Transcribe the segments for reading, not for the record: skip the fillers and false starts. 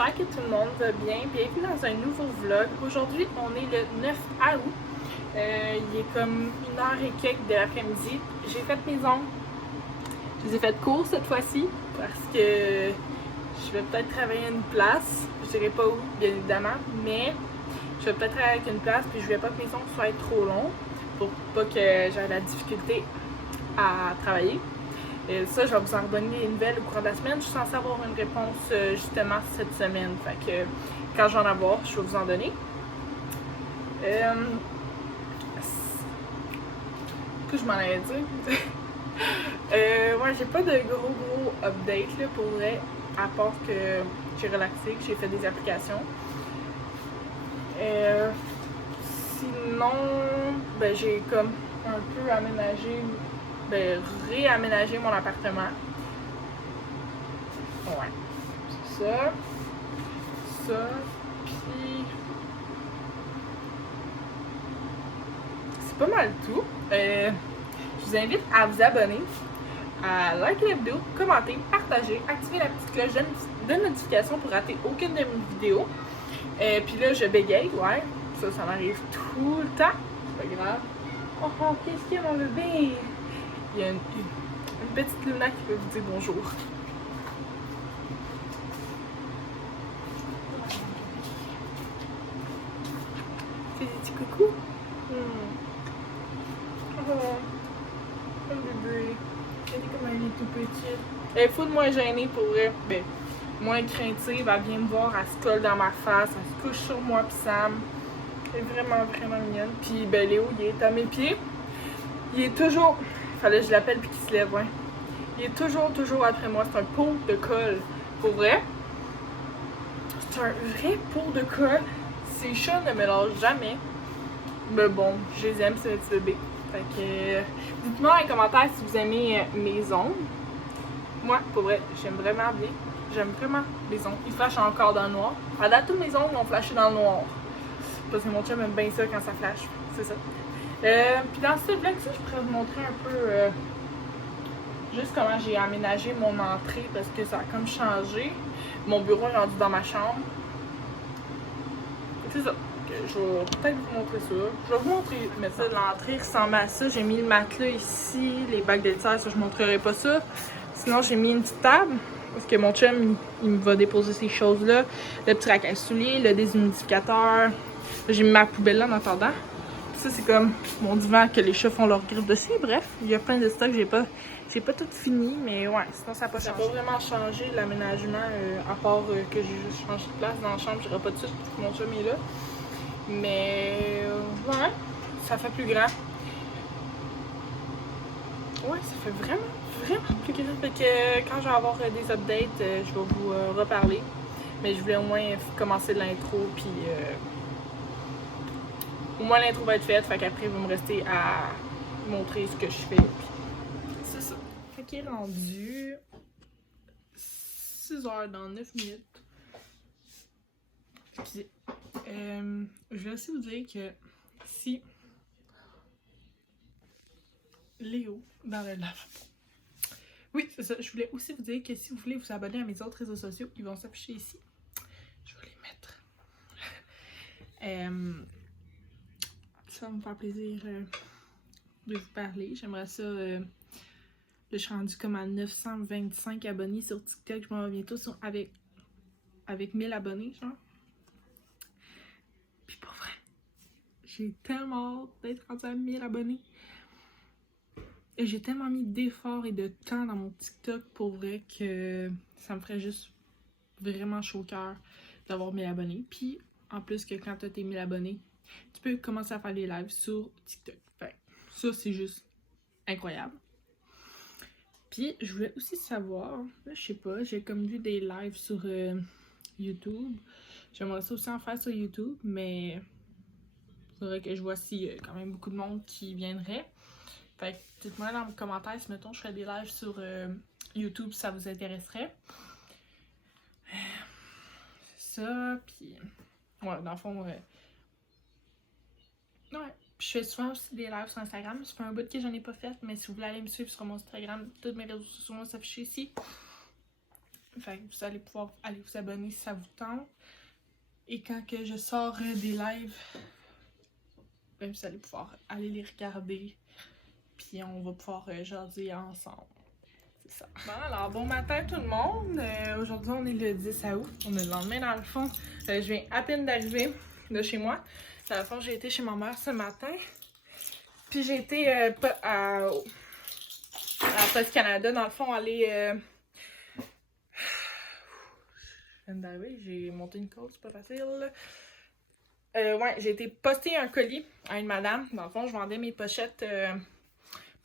j'espère que tout le monde va bien. Bienvenue dans un nouveau vlog. Aujourd'hui, on est le 9 août. Il est comme 1h et quelques de l'après-midi. J'ai fait mes ongles. Je les ai fait courts cette fois-ci parce que je vais peut-être travailler à une place. Je dirais pas où, bien évidemment, mais je vais peut-être travailler avec une place puis je voulais pas que mes ongles soient trop longs pour pas que j'aie la difficulté à travailler. Et ça, je vais vous en redonner des nouvelles au cours de la semaine. Je suis censée avoir une réponse justement cette semaine. Fait que quand je vais en avoir, je vais vous en donner. Que je m'en allais dire. Ouais, j'ai pas de gros updates là, pour vrai, à part que j'ai relaxé, que j'ai fait des applications. Sinon, ben j'ai comme un peu aménagé, réaménagé mon appartement. Ouais, c'est ça. Puis c'est pas mal tout. Je vous invite à vous abonner, à liker la vidéo, commenter, partager, activer la petite cloche de notification pour rater aucune de mes vidéos. Puis là, je bégaye, ouais, ça m'arrive tout le temps, c'est pas grave. Oh, qu'est-ce qu'il y a, mon bébé? Il y a une petite Luna qui peut vous dire bonjour. Fais des petits coucous. Oh, mon bébé. Elle est comme elle est tout petite. Elle est full moins gênée pour vrai. Ben, moins craintive. Elle vient me voir, elle se colle dans ma face, elle se couche sur moi pis Sam. Elle est vraiment mignonne. Puis ben Léo, il est à mes pieds. Il est toujours... Fallait que je l'appelle puis qu'il se lève, ouais. Il est toujours après moi. C'est un pot de colle. Pour vrai. C'est un vrai pot de colle. Ces chats ne me lâchent jamais. Mais bon, je les aime, c'est un petit bébé. Fait que dites-moi dans les commentaires si vous aimez mes ongles. Moi, pour vrai, j'aime vraiment bien. J'aime vraiment les ongles. Ils flashent encore dans le noir. À date, tous mes ongles ont flashé dans le noir. Parce que mon chum aime bien ça quand ça flash. C'est ça. Puis dans ce vlog, je pourrais vous montrer un peu juste comment j'ai aménagé mon entrée parce que ça a comme changé. Mon bureau est rendu dans ma chambre. C'est ça. Je vais peut-être vous montrer ça. Je vais vous montrer. Mais ça, l'entrée ressemble à ça. J'ai mis le matelas ici, les bacs de litière, ça je montrerai pas ça. Sinon, j'ai mis une petite table. Parce que mon chum, il me va déposer ces choses-là. Le petit rack à souliers, le déshumidificateur. J'ai mis ma poubelle là en attendant. Ça, c'est comme mon divan que les chats font leur griffe dessus. Bref, il y a plein de stocks. J'ai pas tout fini, mais ouais, sinon ça n'a pas changé. Ça n'a pas vraiment changé l'aménagement, à part que j'ai juste changé de place dans la chambre. J'irai pas dessus parce que mon chum est là. Mais ouais, ça fait plus grand. Ouais, ça fait vraiment plus grand. Fait que quand je vais avoir des updates, je vais vous reparler. Mais je voulais au moins commencer l'intro, puis au moins l'intro va être faite. Fait qu'après, il va me rester à montrer ce que je fais. C'est ça. Fait qu'il est rendu 6h dans 9 minutes. Excusez. Je vais aussi vous dire que si Léo dans le lavabo. Oui, c'est ça. Je voulais aussi vous dire que si vous voulez vous abonner à mes autres réseaux sociaux, ils vont s'afficher ici. Je vais les mettre. Ça va me faire plaisir de vous parler. J'aimerais ça. Là, je suis rendue comme à 925 abonnés sur TikTok. Je m'en vais bientôt avec 1000 abonnés, genre. Puis pour vrai, j'ai tellement hâte d'être rendue à 1000 abonnés. Et j'ai tellement mis d'efforts et de temps dans mon TikTok pour vrai que ça me ferait juste vraiment chaud au cœur d'avoir 1000 abonnés. Puis en plus que quand tu as tes 1000 abonnés, tu peux commencer à faire des lives sur TikTok. Fait ça, c'est juste incroyable. Puis je voulais aussi savoir, là, je sais pas, j'ai comme vu des lives sur YouTube. J'aimerais ça aussi en faire sur YouTube, mais il faudrait que je vois s'il y a quand même beaucoup de monde qui viendrait. Fait que dites-moi dans les commentaires si mettons je fais des lives sur YouTube si ça vous intéresserait. C'est ça, puis ouais, dans le fond, ouais. Puis je fais souvent aussi des lives sur Instagram. Ça fait un bout que j'en ai pas fait, mais si vous voulez aller me suivre sur mon Instagram, tous mes réseaux sociaux vont s'afficher ici. Fait que vous allez pouvoir aller vous abonner si ça vous tente. Et quand que je sors des lives, ben, vous allez pouvoir aller les regarder. Puis on va pouvoir jaser ensemble. C'est ça. Bon, alors bon matin tout le monde. Aujourd'hui on est le 10 août. On est le lendemain dans le fond. Je viens à peine d'arriver de chez moi. Dans le fond, j'ai été chez ma mère ce matin. Puis j'ai été à Post Canada, dans le fond, aller... Je viens d'arriver, j'ai monté une côte, c'est pas facile. Ouais, j'ai été poster un colis à une madame. Dans le fond, je vendais mes pochettes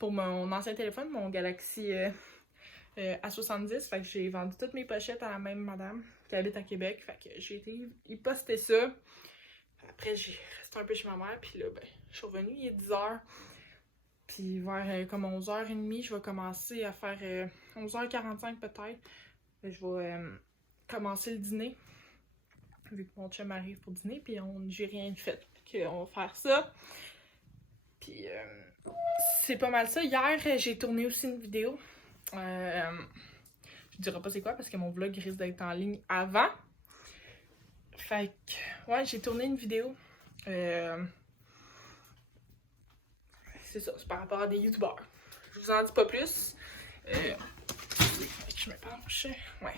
pour mon ancien téléphone, mon Galaxy A70. Fait que j'ai vendu toutes mes pochettes à la même madame qui habite à Québec. Fait que j'ai été y poster ça. Après, j'ai resté un peu chez ma mère, puis là, ben, je suis revenue, il est 10h. Puis vers comme 11h30, je vais commencer à faire 11h45 peut-être. Je vais commencer le dîner. Vu que mon chum arrive pour dîner, puis j'ai rien fait. Fait qu'on va faire ça. Puis c'est pas mal ça. Hier, j'ai tourné aussi une vidéo. Je dirai pas c'est quoi parce que mon vlog risque d'être en ligne avant. Fait que, ouais, j'ai tourné une vidéo. C'est ça, c'est par rapport à des youtubeurs. Je vous en dis pas plus. Je me penche. Ouais.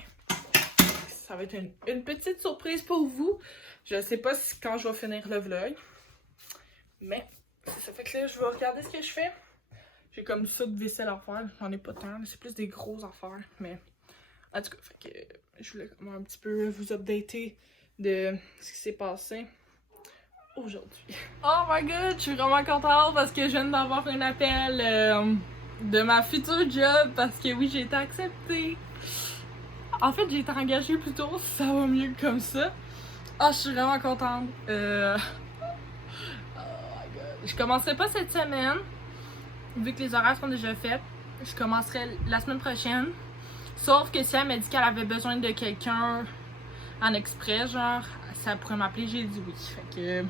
Ça va être une petite surprise pour vous. Je sais pas si, quand je vais finir le vlog. Mais ça fait que là, je vais regarder ce que je fais. J'ai comme ça de vaisselle à faire. J'en ai pas tant. C'est plus des grosses affaires. Mais en tout cas, fait que je voulais un petit peu vous updater de ce qui s'est passé aujourd'hui. Oh my god, je suis vraiment contente parce que je viens d'avoir un appel de ma future job parce que oui, j'ai été acceptée. En fait, j'ai été engagée plus tôt, ça va mieux comme ça. Ah, je suis vraiment contente. Oh my god. Je commencerai pas cette semaine, vu que les horaires sont déjà faits. Je commencerai la semaine prochaine. Sauf que si elle m'a dit qu'elle avait besoin de quelqu'un en exprès, genre, ça pourrait m'appeler, j'ai dit oui. Fait que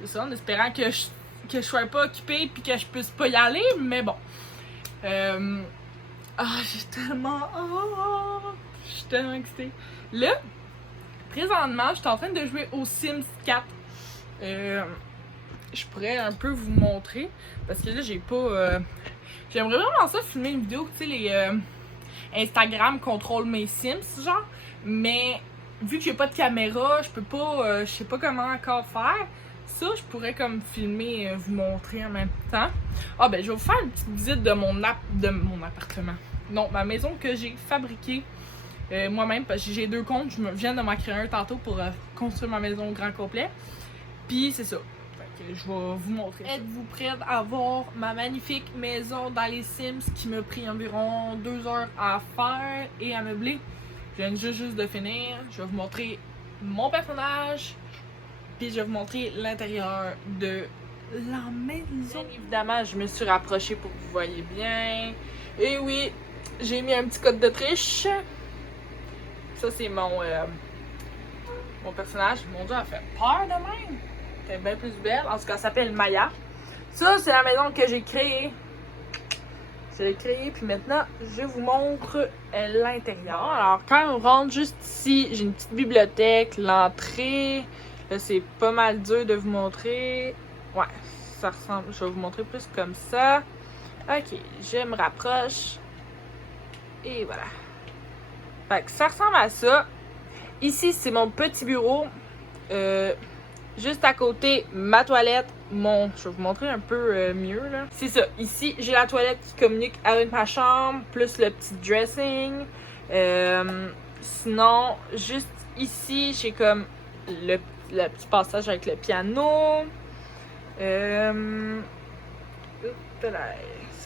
c'est ça, en espérant que je sois pas occupée puis que je puisse pas y aller, mais bon. J'ai tellement... je suis tellement excitée. Là, présentement, je suis en train de jouer aux Sims 4. Je pourrais un peu vous montrer, parce que là, j'ai pas... J'aimerais vraiment ça filmer une vidéo, tu sais, les Instagram contrôle mes Sims, genre, mais vu que j'ai pas de caméra, je peux pas, je sais pas comment encore faire. Ça, je pourrais comme filmer, vous montrer en même temps. Ah ben, je vais vous faire une petite visite de mon appartement. Non, ma maison que j'ai fabriquée moi-même, parce que j'ai 2 comptes. Je viens de m'en créer un tantôt pour construire ma maison au grand complet. Puis c'est ça. Fait que je vais vous montrer. Êtes-vous prête à voir ma magnifique maison dans les Sims qui m'a pris environ 2 heures à faire et à meubler? Je viens juste de finir. Je vais vous montrer mon personnage. Puis je vais vous montrer l'intérieur de la maison. Bien évidemment, je me suis rapprochée pour que vous voyez bien. Et oui, j'ai mis un petit code de triche. Ça, c'est mon personnage. Mon Dieu, elle fait peur de même. Elle est bien plus belle. En tout cas, elle s'appelle Maya. Ça, c'est la maison que j'ai créée. Je l'ai créée, puis maintenant, je vous montre l'intérieur. Alors, quand on rentre juste ici, j'ai une petite bibliothèque, l'entrée. Là, c'est pas mal dur de vous montrer. Ouais, ça ressemble. Je vais vous montrer plus comme ça. Ok, je me rapproche. Et voilà. Fait que ça ressemble à ça. Ici, c'est mon petit bureau. Juste à côté, ma toilette. Je vais vous montrer un peu mieux, là. C'est ça. Ici, j'ai la toilette qui communique avec ma chambre, plus le petit dressing. Sinon, juste ici, j'ai comme le petit passage avec le piano. C'est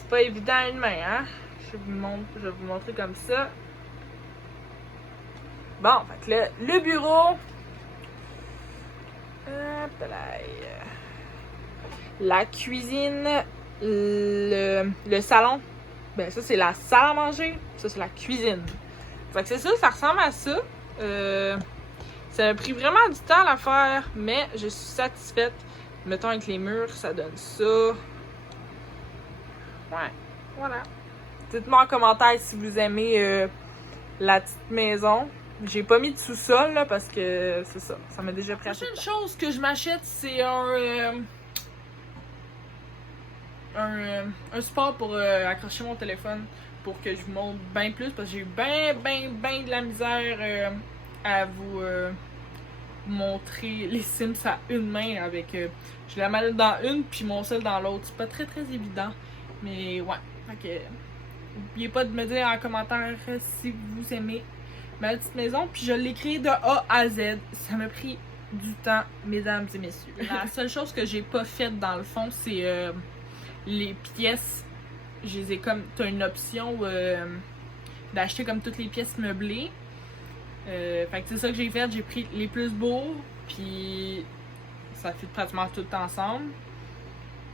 pas évident à une main, hein? Je vais vous montrer comme ça. Bon, fait que le bureau. La cuisine. Le salon. Ben, ça, c'est la salle à manger. Ça, c'est la cuisine. Fait que c'est ça, ça ressemble à ça. Ça a pris vraiment du temps à la faire, mais je suis satisfaite. Mettons avec les murs, ça donne ça. Ouais, voilà. Dites-moi en commentaire si vous aimez la petite maison. J'ai pas mis de sous-sol là parce que c'est ça, ça m'a déjà pris. La prochaine chose que je m'achète, c'est un support pour accrocher mon téléphone pour que je vous montre bien plus parce que j'ai eu bien de la misère à vous montrer les Sims à une main avec j'ai la manette dans une puis mon sel dans l'autre. C'est pas très évident, mais ouais. Fait que n'oubliez pas de me dire en commentaire si vous aimez ma petite maison, puis je l'ai créée de A à Z. Ça m'a pris du temps, mesdames et messieurs. La seule chose que j'ai pas faite dans le fond, c'est les pièces. Je les ai comme. T'as une option d'acheter comme toutes les pièces meublées. Fait que c'est ça que j'ai fait. J'ai pris les plus beaux, puis ça fait pratiquement tout ensemble.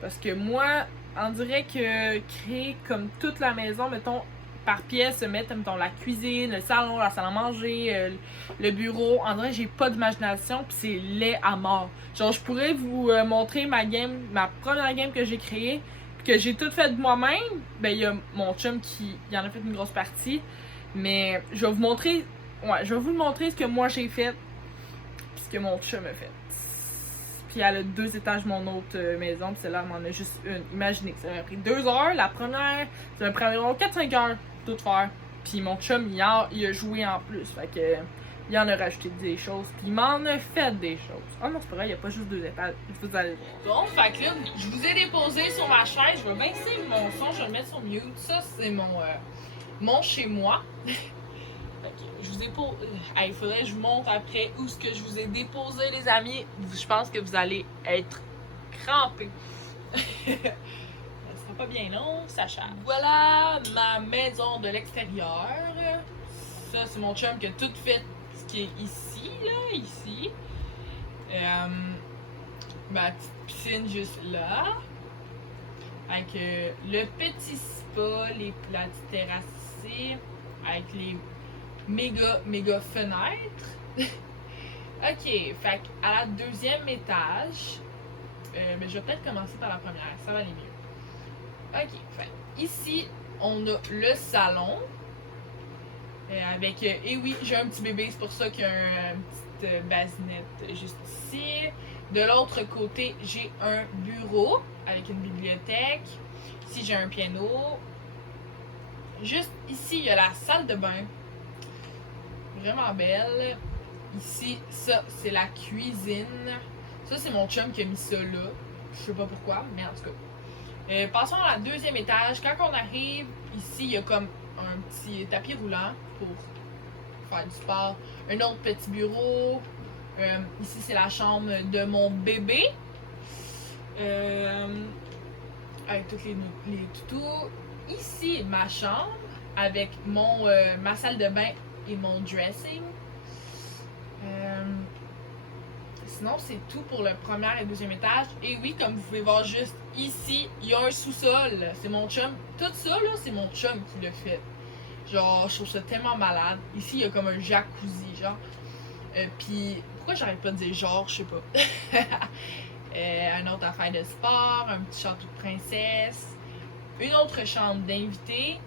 Parce que moi, on dirait que créer comme toute la maison, mettons, par pièce, mettre, mettons, la cuisine, le salon, la salle à manger, le bureau, on dirait que j'ai pas d'imagination, puis c'est laid à mort. Genre, je pourrais vous montrer ma première game que j'ai créée, puis que j'ai tout fait de moi-même. Ben, il y a mon chum qui en a fait une grosse partie, mais je vais vous montrer, je vais vous montrer ce que moi j'ai fait, puis ce que mon chum a fait. Puis elle a 2 étages, mon autre maison, puis celle-là, elle m'en a juste une. Imaginez, ça m'a pris 2 heures. La première, ça m'a pris environ 4-5 heures tout faire. Puis mon chum, il a joué en plus. Fait que, il en a rajouté des choses. Puis il m'en a fait des choses. Oh non, c'est pas vrai, il n'y a pas juste 2 étages. Vous allez voir. Bon, fait que là, je vous ai déposé sur ma chaise. Je vais baisser mon son, je vais le mettre sur mute. Ça, c'est mon chez moi. Je vous ai il faudrait que je vous montre après où ce que je vous ai déposé, les amis. Je pense que vous allez être crampés. Ça sera pas bien long, ça charge. Voilà ma maison de l'extérieur. Ça, c'est mon chum qui a tout fait ce qui est ici, là, ici. Ma petite piscine juste là. Avec le petit spa, la petite terrasse ici. Avec les méga fenêtres. Ok, fait à la 2e étage, mais je vais peut-être commencer par la première, ça va aller mieux. Ok, fait ici, on a le salon. Avec, et oui, j'ai un petit bébé, c'est pour ça qu'il y a une petite basinette juste ici. De l'autre côté, j'ai un bureau avec une bibliothèque. Ici, j'ai un piano. Juste ici, il y a la salle de bain. Vraiment belle. Ici, ça, c'est la cuisine. Ça, c'est mon chum qui a mis ça là. Je sais pas pourquoi, mais en tout cas. Passons à la 2e étage. Quand on arrive, ici, il y a comme un petit tapis roulant pour faire du sport. Un autre petit bureau. Ici, c'est la chambre de mon bébé. Avec tous les toutous. Ici, ma chambre avec ma salle de bain et mon dressing. Sinon, c'est tout pour le 1er et 2e étage. Et oui, comme vous pouvez voir juste ici, il y a un sous-sol. C'est mon chum. Tout ça, là, c'est mon chum qui l'a fait. Genre, je trouve ça tellement malade. Ici, il y a comme un jacuzzi, genre. Puis, pourquoi j'arrive pas de dire genre, je sais pas. Un autre affaire de sport, un petit château de princesse. Une autre chambre d'invité.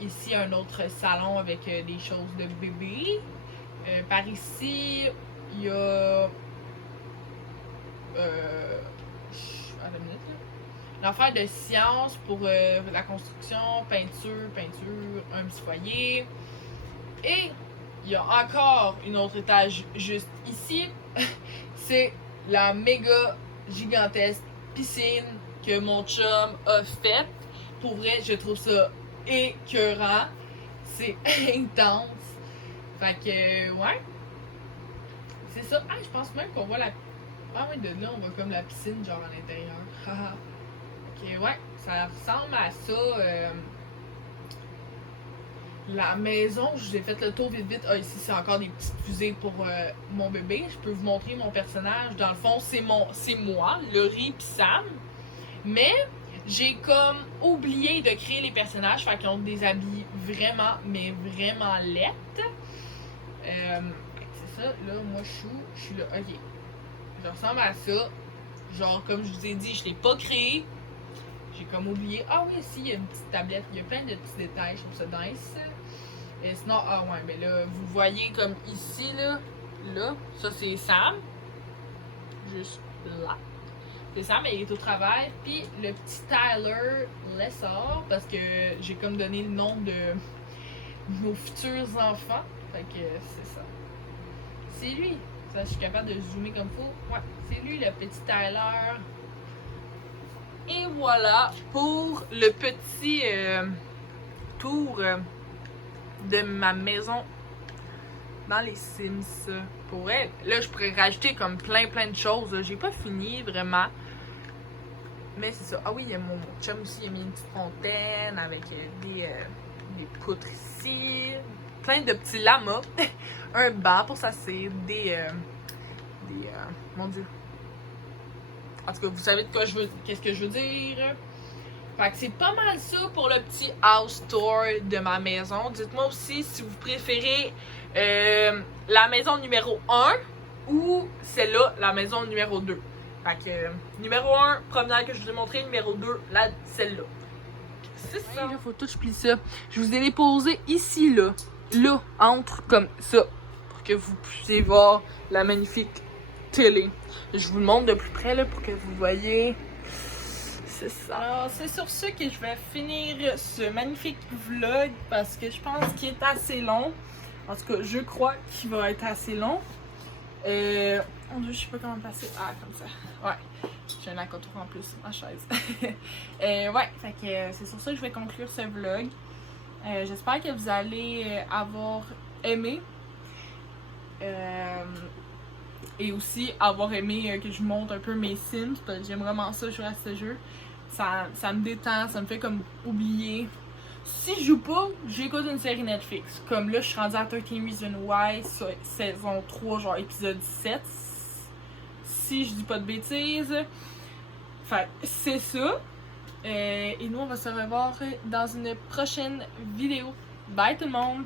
Ici, un autre salon avec des choses de bébé. Par ici, il y a... attends une minute, là. L'affaire de science pour la construction, peinture, un petit foyer. Et il y a encore une autre étage juste ici. C'est la méga gigantesque piscine que mon chum a faite. Pour vrai, je trouve ça écœurant. C'est intense. Fait que, ouais. C'est ça. Ah, je pense même qu'on voit la... Ah oui, de là, on voit comme la piscine, genre, à l'intérieur. Ok, ouais. Ça ressemble à ça. La maison, je vous ai fait le tour vite. Ah, ici, c'est encore des petites fusées pour mon bébé. Je peux vous montrer mon personnage. Dans le fond, c'est moi, Laurie pis Sam. Mais j'ai comme oublié de créer les personnages. Fait qu'ils ont des habits vraiment, mais vraiment laides. C'est ça. Là, moi, je suis là. Ok. Je ressemble à ça. Genre, comme je vous ai dit, je l'ai pas créé. J'ai comme oublié. Ah oui, ici, il y a une petite tablette. Il y a plein de petits détails. Je trouve ça nice. Et sinon, ah ouais, mais là, vous voyez comme ici, là, ça c'est Sam. Juste là. C'est Sam, mais il est au travail. Puis le petit Tyler Lessard, parce que j'ai comme donné le nom de nos futurs enfants. Fait que c'est ça. C'est lui. Ça, je suis capable de zoomer comme faut. Ouais, c'est lui le petit Tyler. Et voilà pour le petit tour de ma maison dans les Sims. Pour elle, là, je pourrais rajouter comme plein de choses. J'ai pas fini vraiment. Mais c'est ça. Ah oui, il y a mon chum aussi, il a mis une petite fontaine avec des poutres ici. Plein de petits lamas. Un banc pour s'asseoir. Mon Dieu. En tout cas, vous savez de quoi qu'est-ce que je veux dire. Fait que c'est pas mal ça pour le petit house tour de ma maison. Dites-moi aussi si vous préférez la maison numéro 1 ou celle-là, la maison numéro 2. Fait que numéro 1, première que je vous ai montré, numéro 2, celle-là. C'est ça. Il faut tout je plie ça. Je vous ai les posés ici, là, entre comme ça, pour que vous puissiez voir la magnifique télé. Je vous le montre de plus près là pour que vous voyez. C'est ça. Alors, c'est sur ce que je vais finir ce magnifique vlog parce que je pense qu'il est assez long. En tout cas, je crois qu'il va être assez long. Mon Dieu, je sais pas comment passer. Ah, comme ça. Ouais. J'ai un accotour en plus, ma chaise. Ouais, fait que c'est sur ça que je vais conclure ce vlog. J'espère que vous allez avoir aimé. Et aussi avoir aimé que je montre un peu mes Sims. J'aime vraiment ça jouer à ce jeu. Ça me détend, ça me fait comme oublier. Si je joue pas, j'écoute une série Netflix. Comme là, je suis rendue à 13 Reasons Why, saison 3, genre épisode 7. Si je dis pas de bêtises. Fait c'est ça. Et nous, on va se revoir dans une prochaine vidéo. Bye tout le monde!